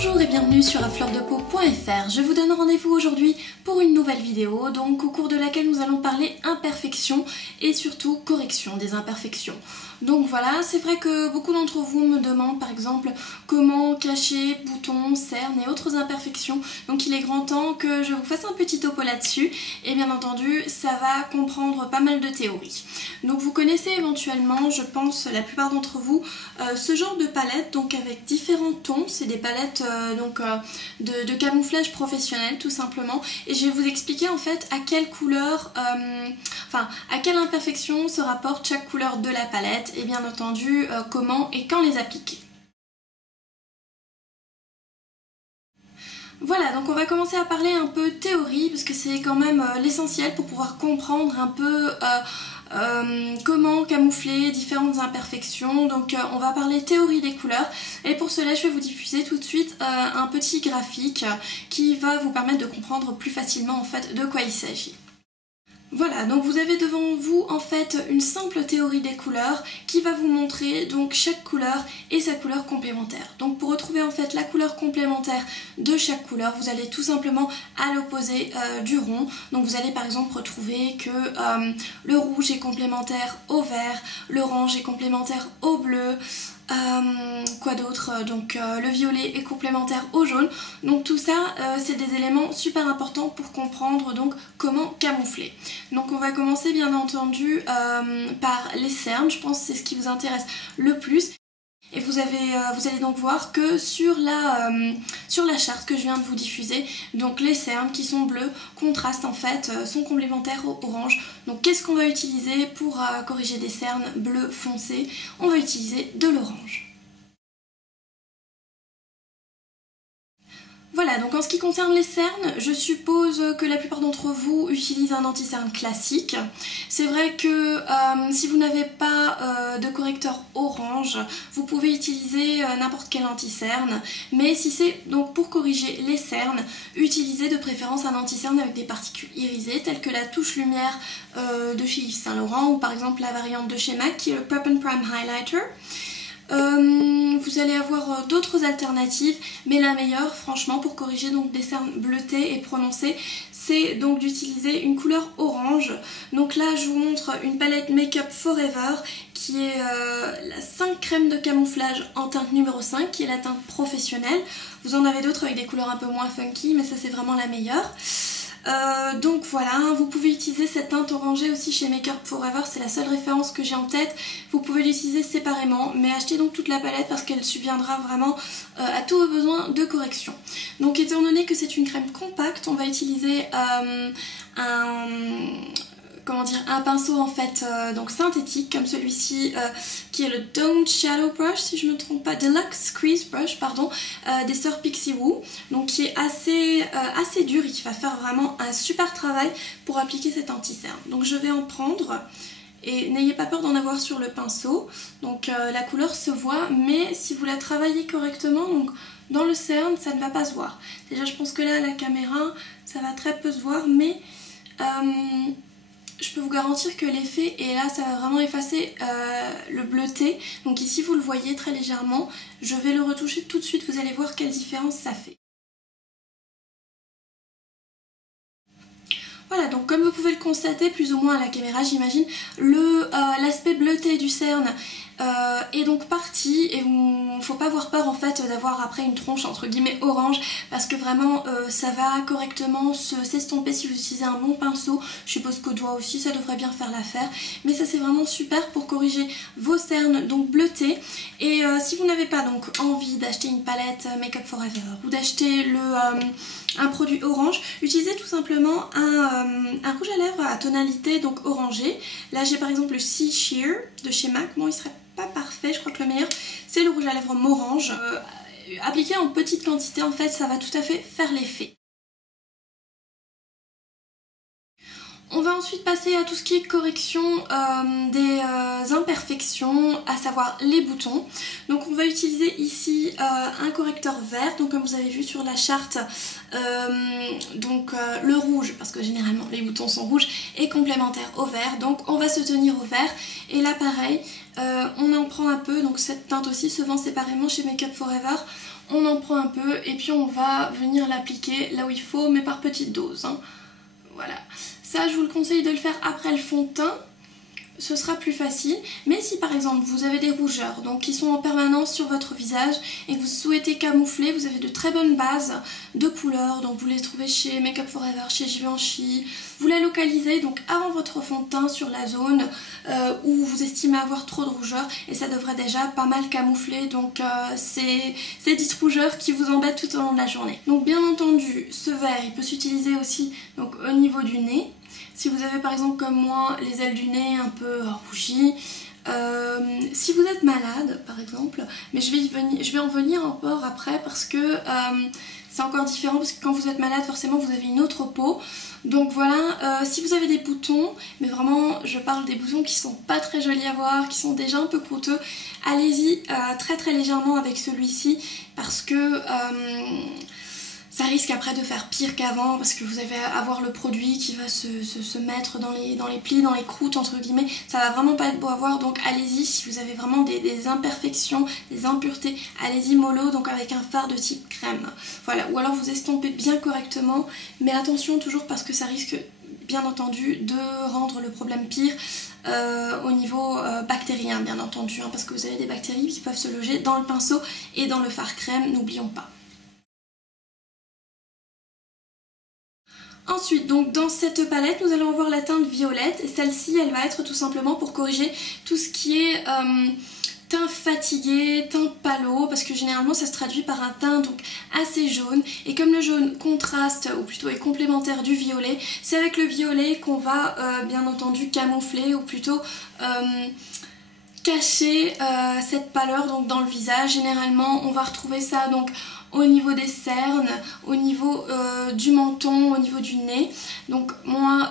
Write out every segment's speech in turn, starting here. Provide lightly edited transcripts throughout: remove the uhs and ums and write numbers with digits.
Bonjour et bienvenue sur afleurdepeau.fr. Je vous donne rendez-vous aujourd'hui pour une nouvelle vidéo, donc au cours de laquelle nous allons parler imperfections et surtout correction des imperfections. Donc voilà, c'est vrai que beaucoup d'entre vous me demandent par exemple comment cacher boutons, cernes et autres imperfections. Donc il est grand temps que je vous fasse un petit topo là-dessus et bien entendu ça va comprendre pas mal de théories. Donc vous connaissez éventuellement, je pense la plupart d'entre vous, ce genre de palette donc avec différents tons. C'est des palettes de camouflage professionnel tout simplement, et je vais vous expliquer en fait à quelle couleur, à quelle imperfection se rapporte chaque couleur de la palette et bien entendu comment et quand les appliquer. Voilà, donc on va commencer à parler un peu théorie parce que c'est quand même l'essentiel pour pouvoir comprendre un peu comment camoufler différentes imperfections. Donc on va parler théorie des couleurs et pour cela je vais vous diffuser tout de suite un petit graphique qui va vous permettre de comprendre plus facilement en fait de quoi il s'agit. Voilà, donc vous avez devant vous en fait une simple théorie des couleurs qui va vous montrer donc chaque couleur et sa couleur complémentaire. Donc pour retrouver en fait la couleur complémentaire de chaque couleur, vous allez tout simplement à l'opposé du rond. Donc vous allez par exemple retrouver que le rouge est complémentaire au vert, l'orange est complémentaire au bleu, quoi d'autre, donc le violet est complémentaire au jaune. Donc tout ça c'est des éléments super importants pour comprendre donc comment camoufler. Donc on va commencer bien entendu par les cernes, je pense que c'est ce qui vous intéresse le plus. Et vous allez donc voir que sur la charte que je viens de vous diffuser, donc les cernes qui sont bleues contrastent en fait, sont complémentaires au orange. Donc qu'est-ce qu'on va utiliser pour corriger des cernes bleu foncé? On va utiliser de l'orange. Voilà, donc en ce qui concerne les cernes, je suppose que la plupart d'entre vous utilisent un anti-cerne classique. C'est vrai que si vous n'avez pas de correcteur orange, vous pouvez utiliser n'importe quel anti-cerne. Mais si c'est donc pour corriger les cernes, utilisez de préférence un anti-cerne avec des particules irisées, telles que la touche lumière de chez Yves Saint Laurent ou par exemple la variante de chez MAC qui est le Prep and Prime Highlighter. Vous allez avoir d'autres alternatives, mais la meilleure franchement pour corriger donc des cernes bleutées et prononcées, c'est donc d'utiliser une couleur orange. Donc là je vous montre une palette Make Up Forever qui est la 5 crème de camouflage en teinte numéro 5, qui est la teinte professionnelle. Vous en avez d'autres avec des couleurs un peu moins funky, mais ça c'est vraiment la meilleure. Donc voilà, vous pouvez utiliser cette teinte orangée aussi chez Make Up Forever, c'est la seule référence que j'ai en tête. Vous pouvez l'utiliser séparément, mais achetez donc toute la palette parce qu'elle subviendra vraiment à tous vos besoins de correction. Donc étant donné que c'est une crème compacte, on va utiliser un pinceau en fait donc synthétique comme celui-ci qui est le Domed Shadow Brush, si je ne me trompe pas, Deluxe Squeeze Brush pardon, des sœurs Pixie Woo, donc qui est assez dur et qui va faire vraiment un super travail pour appliquer cet anti-cerne. Donc je vais en prendre et n'ayez pas peur d'en avoir sur le pinceau. Donc la couleur se voit, mais si vous la travaillez correctement, donc dans le cerne ça ne va pas se voir. Déjà je pense que là à la caméra ça va très peu se voir, mais je peux vous garantir que l'effet, et là ça va vraiment effacer le bleuté, donc ici vous le voyez très légèrement, je vais le retoucher tout de suite, vous allez voir quelle différence ça fait. Voilà, donc comme vous pouvez le constater plus ou moins à la caméra j'imagine, l'aspect bleuté du cerne est donc parti, et il ne faut pas avoir peur en fait d'avoir après une tronche entre guillemets orange, parce que vraiment ça va correctement s'estomper si vous utilisez un bon pinceau. Je suppose qu'au doigt aussi ça devrait bien faire l'affaire, mais ça c'est vraiment super pour corriger vos cernes donc bleutées. Et si vous n'avez pas donc envie d'acheter une palette Make Up Forever ou d'acheter un produit orange, utilisez tout simplement un rouge à lèvres à tonalité donc orangée. Là j'ai par exemple le Sea Sheer de chez MAC, bon il serait pas parfait, je crois que le meilleur c'est le rouge à lèvres Morange. Appliqué en petite quantité en fait ça va tout à fait faire l'effet. On va ensuite passer à tout ce qui est correction des imperfections, à savoir les boutons. Donc on va utiliser ici un correcteur vert, donc comme vous avez vu sur la charte, le rouge, parce que généralement les boutons sont rouges, est complémentaire au vert, donc on va se tenir au vert. Et là pareil, on en prend un peu, donc cette teinte aussi se vend séparément chez Make Up Forever. on en prend un peu et puis on va venir l'appliquer là où il faut, mais par petites doses, hein. Voilà, ça je vous le conseille de le faire après le fond de teint, ce sera plus facile. Mais si par exemple vous avez des rougeurs donc qui sont en permanence sur votre visage et que vous souhaitez camoufler, vous avez de très bonnes bases de couleurs, donc vous les trouvez chez Make Up For Ever, chez Givenchy. Vous la localisez donc avant votre fond de teint sur la zone où vous estimez avoir trop de rougeur, et ça devrait déjà pas mal camoufler donc ces dites rougeurs qui vous embêtent tout au long de la journée. Donc bien entendu ce vert il peut s'utiliser aussi donc au niveau du nez. Si vous avez par exemple comme moi les ailes du nez un peu rougies, si vous êtes malade par exemple, mais je vais en venir encore après parce que c'est encore différent, parce que quand vous êtes malade forcément vous avez une autre peau. Donc voilà, si vous avez des boutons, mais vraiment je parle des boutons qui sont pas très jolis à voir, qui sont déjà un peu croûteux, allez-y très légèrement avec celui-ci parce que ça risque après de faire pire qu'avant, parce que vous allez avoir le produit qui va se mettre dans les plis, dans les croûtes entre guillemets. Ça va vraiment pas être beau à voir, donc allez-y si vous avez vraiment des imperfections, des impuretés, allez-y mollo, donc avec un fard de type crème. Voilà, ou alors vous estompez bien correctement, mais attention toujours parce que ça risque bien entendu de rendre le problème pire. Au niveau bactérien bien entendu, hein, parce que vous avez des bactéries qui peuvent se loger dans le pinceau et dans le fard crème, n'oublions pas. Ensuite, donc dans cette palette, nous allons avoir la teinte violette, et celle-ci, elle va être tout simplement pour corriger tout ce qui est teint fatigué, teint palo, parce que généralement ça se traduit par un teint donc assez jaune, et comme le jaune contraste, ou plutôt est complémentaire du violet, c'est avec le violet qu'on va bien entendu camoufler, ou plutôt cacher cette pâleur donc dans le visage. Généralement on va retrouver ça donc au niveau des cernes, au niveau du menton, au niveau du nez. Donc moi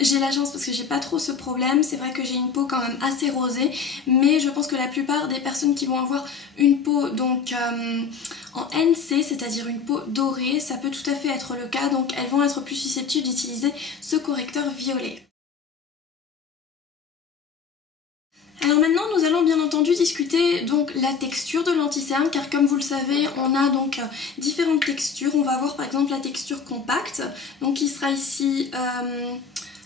j'ai la chance parce que j'ai pas trop ce problème. C'est vrai que j'ai une peau quand même assez rosée, mais je pense que la plupart des personnes qui vont avoir une peau donc en NC, c'est-à-dire une peau dorée, ça peut tout à fait être le cas, donc elles vont être plus susceptibles d'utiliser ce correcteur violet. Alors maintenant nous allons bien entendu discuter donc la texture de l'anti-cerne, car comme vous le savez on a donc différentes textures. On va avoir par exemple la texture compacte, donc qui sera ici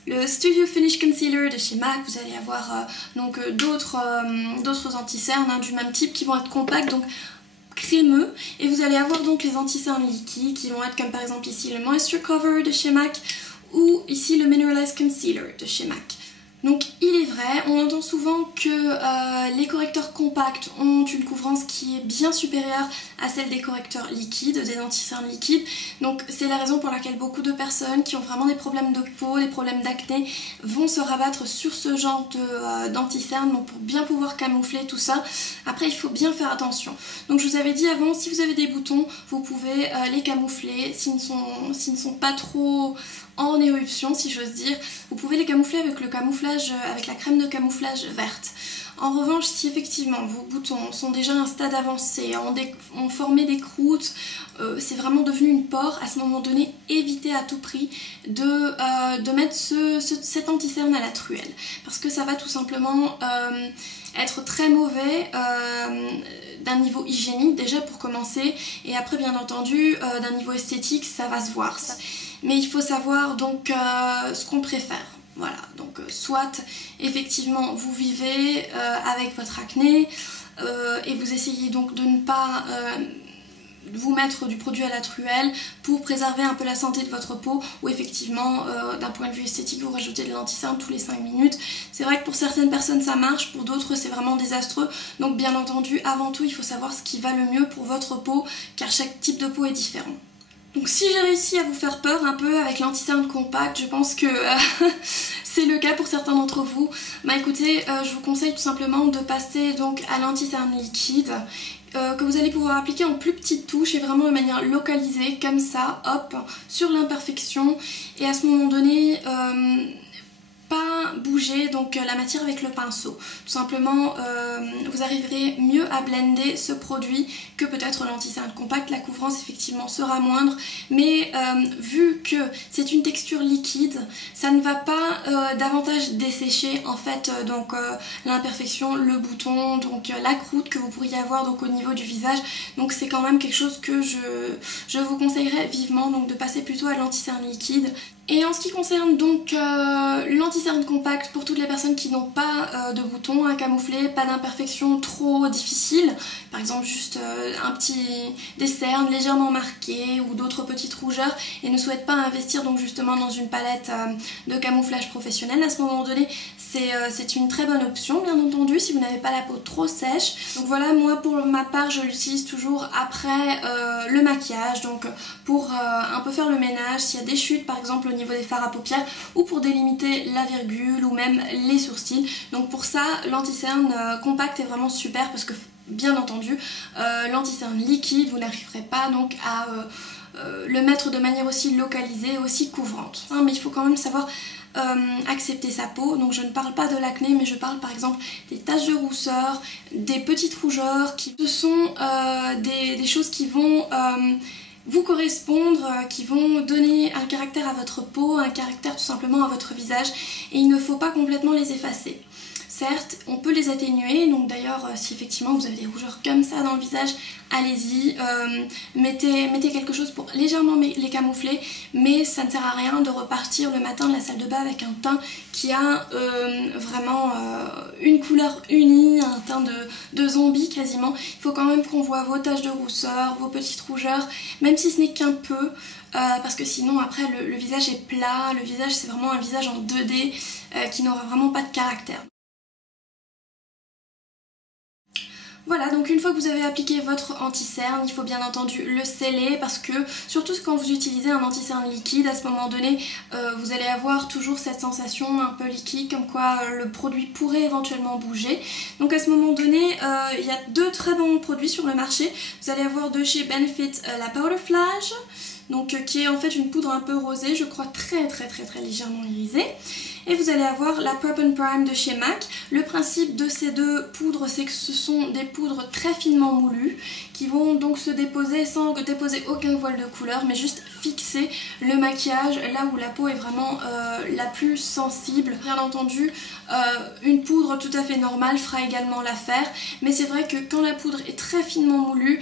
le Studio Finish Concealer de chez MAC. Vous allez avoir donc d'autres anti-cernes hein, du même type qui vont être compacts, donc crémeux, et vous allez avoir donc les anti-cernes liquides qui vont être comme par exemple ici le Moisture Cover de chez MAC ou ici le Mineralized Concealer de chez MAC. Donc il est vrai, on entend souvent que les correcteurs compacts ont une couvrance qui est bien supérieure à celle des correcteurs liquides, des anti-cernes liquides. Donc c'est la raison pour laquelle beaucoup de personnes qui ont vraiment des problèmes de peau, des problèmes d'acné, vont se rabattre sur ce genre d'anti-cernes, donc pour bien pouvoir camoufler tout ça. Après il faut bien faire attention. Donc je vous avais dit avant, si vous avez des boutons, vous pouvez les camoufler s'ils ne sont pas trop en éruption si j'ose dire. Vous pouvez les camoufler avec le camouflage, avec la crème de camouflage verte. En revanche, si effectivement vos boutons sont déjà à un stade avancé, ont formé des croûtes, c'est vraiment devenu une pore, à ce moment donné, évitez à tout prix de mettre cet anti-cerne à la truelle. Parce que ça va tout simplement être très mauvais d'un niveau hygiénique déjà pour commencer, et après bien entendu d'un niveau esthétique ça va se voir. Mais il faut savoir donc ce qu'on préfère. Voilà, donc soit effectivement vous vivez avec votre acné et vous essayez donc de ne pas vous mettre du produit à la truelle pour préserver un peu la santé de votre peau, ou effectivement d'un point de vue esthétique vous rajoutez de l'anti-cerne tous les 5 minutes. C'est vrai que pour certaines personnes ça marche, pour d'autres c'est vraiment désastreux. Donc bien entendu avant tout il faut savoir ce qui va le mieux pour votre peau, car chaque type de peau est différent. Donc si j'ai réussi à vous faire peur un peu avec l'anti-cerne compact, je pense que c'est le cas pour certains d'entre vous. Bah écoutez, je vous conseille tout simplement de passer donc à l'anti-cerne liquide, que vous allez pouvoir appliquer en plus petites touches et vraiment de manière localisée, comme ça, hop, sur l'imperfection. Et à ce moment donné, pas bouger donc la matière avec le pinceau. Tout simplement, vous arriverez mieux à blender ce produit que peut-être l'anti-cerne compact. La couvrance effectivement sera moindre, mais vu que c'est une texture liquide, ça ne va pas davantage dessécher en fait donc l'imperfection, le bouton, donc la croûte que vous pourriez avoir donc au niveau du visage. Donc c'est quand même quelque chose que je vous conseillerais vivement, donc de passer plutôt à l'anti-cerne liquide. Et en ce qui concerne donc l'anti-cerne compact, pour toutes les personnes qui n'ont pas de boutons à camoufler, pas d'imperfections trop difficiles, par exemple juste des cernes légèrement marquées ou d'autres petites rougeurs, et ne souhaitent pas investir donc justement dans une palette de camouflage professionnel, à ce moment donné c'est une très bonne option bien entendu si vous n'avez pas la peau trop sèche. Donc voilà, moi pour ma part je l'utilise toujours après le maquillage, donc pour un peu faire le ménage s'il y a des chutes par exemple au niveau des fards à paupières, ou pour délimiter la virgule ou même les sourcils. Donc pour ça l'anti-cerne compact est vraiment super, parce que bien entendu l'anti-cerne liquide vous n'arriverez pas donc à le mettre de manière aussi localisée, aussi couvrante. Mais il faut quand même savoir accepter sa peau. Donc je ne parle pas de l'acné, mais je parle par exemple des taches de rousseur, des petites rougeurs, ce sont des choses qui vont vous correspondre, qui vont donner un caractère à votre peau, un caractère tout simplement à votre visage, et il ne faut pas complètement les effacer. Certes, on peut les atténuer, donc d'ailleurs si effectivement vous avez des rougeurs comme ça dans le visage, allez-y, mettez quelque chose pour légèrement les camoufler, mais ça ne sert à rien de repartir le matin de la salle de bain avec un teint qui a vraiment une couleur unie, un teint de zombie quasiment. Il faut quand même qu'on voit vos taches de rousseur, vos petites rougeurs, même si ce n'est qu'un peu, parce que sinon après le visage est plat, le visage c'est vraiment un visage en 2D qui n'aura vraiment pas de caractère. Voilà, donc une fois que vous avez appliqué votre anti-cerne, il faut bien entendu le sceller, parce que surtout quand vous utilisez un anti-cerne liquide, à ce moment donné, vous allez avoir toujours cette sensation un peu liquide, comme quoi le produit pourrait éventuellement bouger. Donc à ce moment donné, il y a deux très bons produits sur le marché. Vous allez avoir de chez Benefit la Powder Flash, donc qui est en fait une poudre un peu rosée, je crois très légèrement irisée. Et vous allez avoir la Prep and Prime de chez MAC. Le principe de ces deux poudres, c'est que ce sont des poudres très finement moulues qui vont donc se déposer sans déposer aucun voile de couleur, mais juste fixer le maquillage là où la peau est vraiment la plus sensible. Bien entendu, une poudre tout à fait normale fera également l'affaire, mais c'est vrai que quand la poudre est très finement moulue,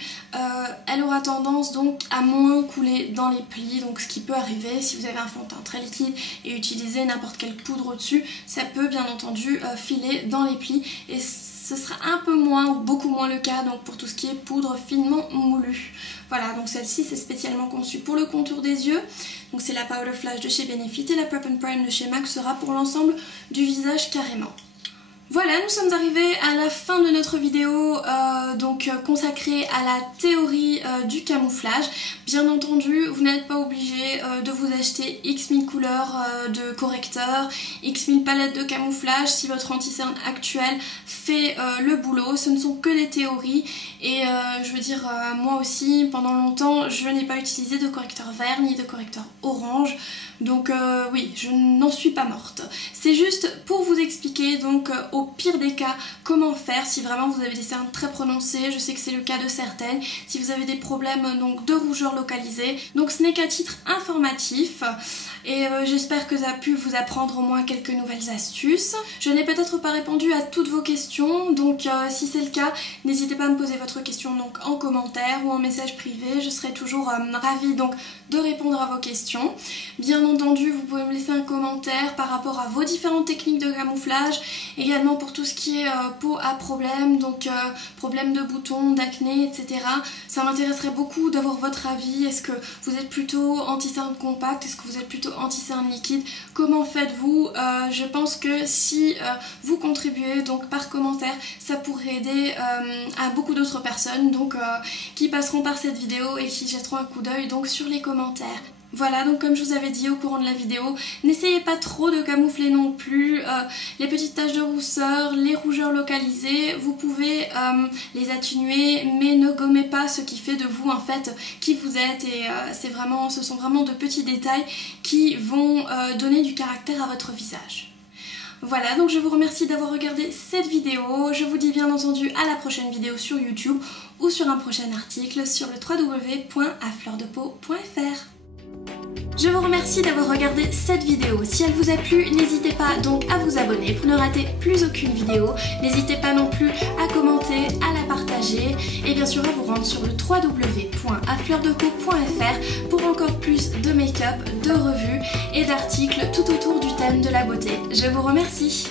elle aura tendance donc à moins couler dans les plis, donc ce qui peut arriver si vous avez un fond de teint très liquide et utilisez n'importe quelle poudre au-dessus, ça peut bien entendu filer dans les plis, et ce sera un peu moins ou beaucoup moins le cas donc pour tout ce qui est poudre finement moulue. Voilà, donc celle-ci c'est spécialement conçue pour le contour des yeux, donc c'est la Powder Flash de chez Benefit, et la Prep and Prime de chez MAC sera pour l'ensemble du visage carrément. Voilà, nous sommes arrivés à la fin de notre vidéo consacrée à la théorie du camouflage. Bien entendu, vous n'êtes pas obligé de vous acheter X 1000 couleurs de correcteurs, X 1000 palettes de camouflage si votre anti-cerne actuel fait le boulot. Ce ne sont que des théories, et je veux dire, moi aussi, pendant longtemps, je n'ai pas utilisé de correcteur vert ni de correcteur orange. Donc oui, je n'en suis pas morte. C'est juste pour vous expliquer donc au pire des cas comment faire si vraiment vous avez des cernes très prononcées. Je sais que c'est le cas de certaines. Si vous avez des problèmes donc de rougeur localisée. Donc ce n'est qu'à titre informatif. Et j'espère que ça a pu vous apprendre au moins quelques nouvelles astuces. Je n'ai peut-être pas répondu à toutes vos questions, donc si c'est le cas, n'hésitez pas à me poser votre question donc en commentaire ou en message privé. Je serai toujours ravie donc de répondre à vos questions. Bien entendu, vous pouvez me laisser un commentaire par rapport à vos différentes techniques de camouflage, également pour tout ce qui est peau à problème, donc problème de boutons, d'acné, etc. Ça m'intéresserait beaucoup d'avoir votre avis. Est-ce que vous êtes plutôt anti-cerne compact? Est-ce que vous êtes plutôt anti-cerne liquide? Comment faites-vous? Je pense que si vous contribuez donc par commentaire, ça pourrait aider à beaucoup d'autres personnes donc qui passeront par cette vidéo et qui jetteront un coup d'œil donc sur les commentaires. Voilà, donc comme je vous avais dit au courant de la vidéo, n'essayez pas trop de camoufler non plus les petites taches de rousseur, les rougeurs localisées. Vous pouvez les atténuer, mais ne gommez pas ce qui fait de vous en fait qui vous êtes, et ce sont vraiment de petits détails qui vont donner du caractère à votre visage. Voilà, donc je vous remercie d'avoir regardé cette vidéo. Je vous dis bien entendu à la prochaine vidéo sur YouTube ou sur un prochain article sur le www.afleurdepeau.fr. Je vous remercie d'avoir regardé cette vidéo. Si elle vous a plu, n'hésitez pas donc à vous abonner pour ne rater plus aucune vidéo. N'hésitez pas non plus à commenter, à la partager et bien sûr à vous rendre sur le www.afleurdepeau.fr pour encore plus de make-up, de revues et d'articles tout autour du thème de la beauté. Je vous remercie.